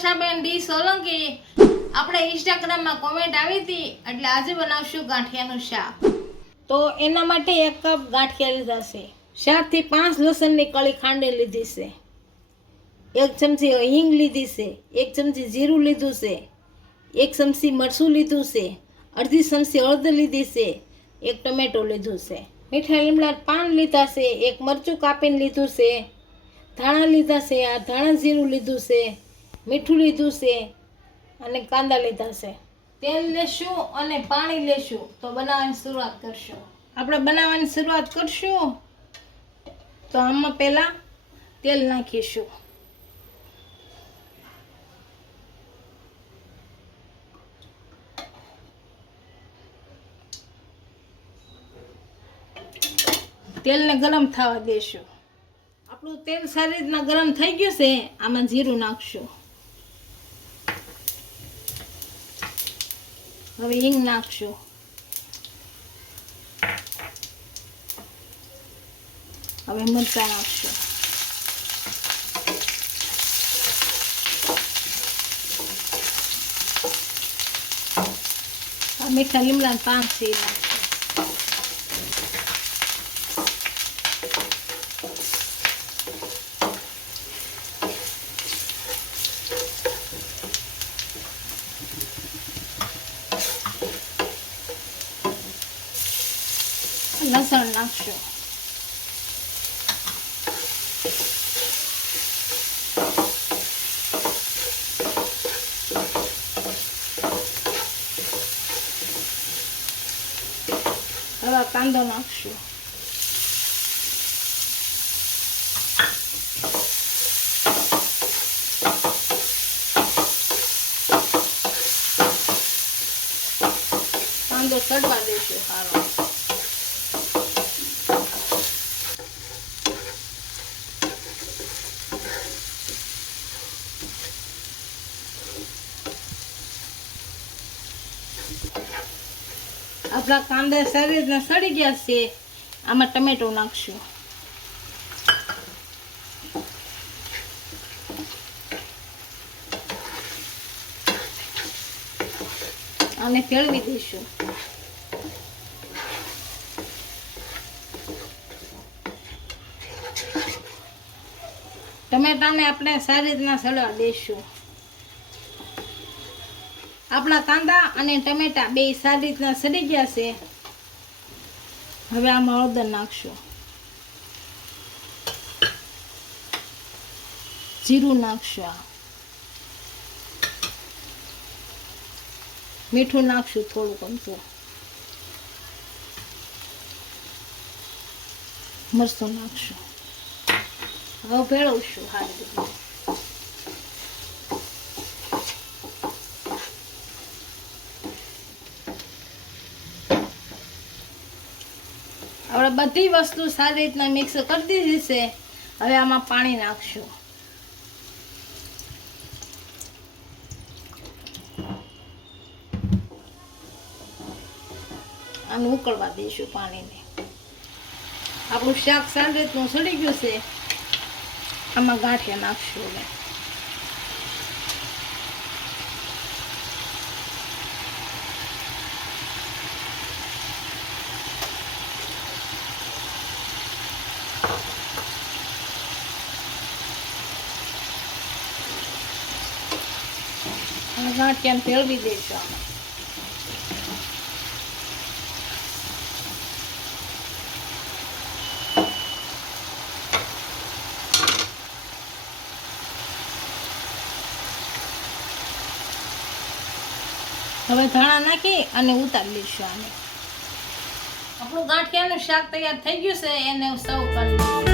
રક્ષાબેન D Solanki આપણે ઇન્સ્ટાગ્રામમાં comment આવી હતી એટલે આજે બનાવશું ગાંઠિયાનું શાક। તો એના માટે 1 કપ ગાંઠિયા લીધા છે, 4 થી 5 લસણની કળી ખાંડી લીધી છે, 1 ચમચી હિંગ લીધી છે, 1 ચમચી જીરું લીધું છે, 1 ચમચી મરચું લીધું છે, અડધી ચમચી હળદર લીધી છે, 1 ટમેટો લીધું છે, મીઠા લીમડા પાન લીધા છે, 1 મરચું કાપીને લીધું છે, ધાણા લીધા છે, આ ધાણા જીરું લીધું છે, મીઠું લીધું છે અને કાંદા લીધા છે। તેલ લેશું અને પાણી લેશું તો બનાવવાની શરૂઆત કરશું। આપણે બનાવવાની શરૂઆત કરશું તો આમાં પહેલા તેલ નાખીશું। તેલને ગરમ થવા દેશું। આપણું તેલ સારી રીતના ગરમ થઈ ગયું છે, આમાં જીરું નાખશું। હવે હિંગ નાખશું, હવે મરચાં નાખશું, આ મીઠા લીમડા પાન છે નાખશું, લસણ નાખશું, હવે કાંદો નાખશું, કાંદો સડવા દઈશું સારો। આપણા કાંદા સારી રીતના સડી ગયા છે, આમાં ટમેટો નાખશું, આને ફેરવી દઈશું। ટમેટાને આપણે સારી રીતના સડવા દઈશું। આપણા કાંદા અને ટમેટા બે સારી રીતના સડી ગયા છે, હવે આમાં હળદર નાખશું, જીરું નાખશું, મીઠું નાખશું થોડુંક અમથું, મરચું નાખશું, હવે ભેળવશું સારી રીતે। આપણે બધી વસ્તુ સારી રીતના મિક્સ કરી દીધી છે, હવે આમાં પાણી નાખશું, આને ઉકળવા દઈશું પાણીને। આપણું શાક સારી રીતનું સડી ગયું છે, આમાં ગાંઠિયા નાખશું। હવે ગાંઠિયાને ભેળવી દઈશું આમાં। હવે ધાણા નાખી અને ઉતારી લઈશું આને। આપણું ગાંઠિયાનું શાક તૈયાર થઈ ગયું છે, એને સર્વ કરી લઈશું।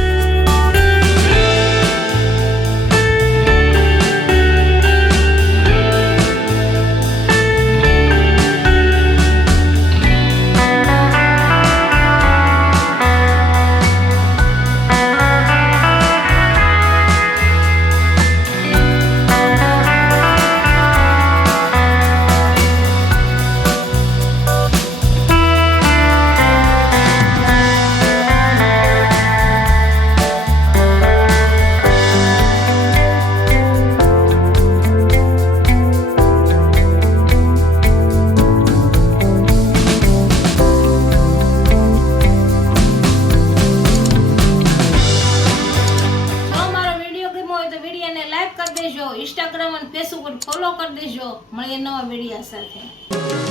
દેજો, ઇન્સ્ટાગ્રામ અને ફેસબુક પર ફોલો કરી દેજો. મળીએ નવા વિડીયો સાથે.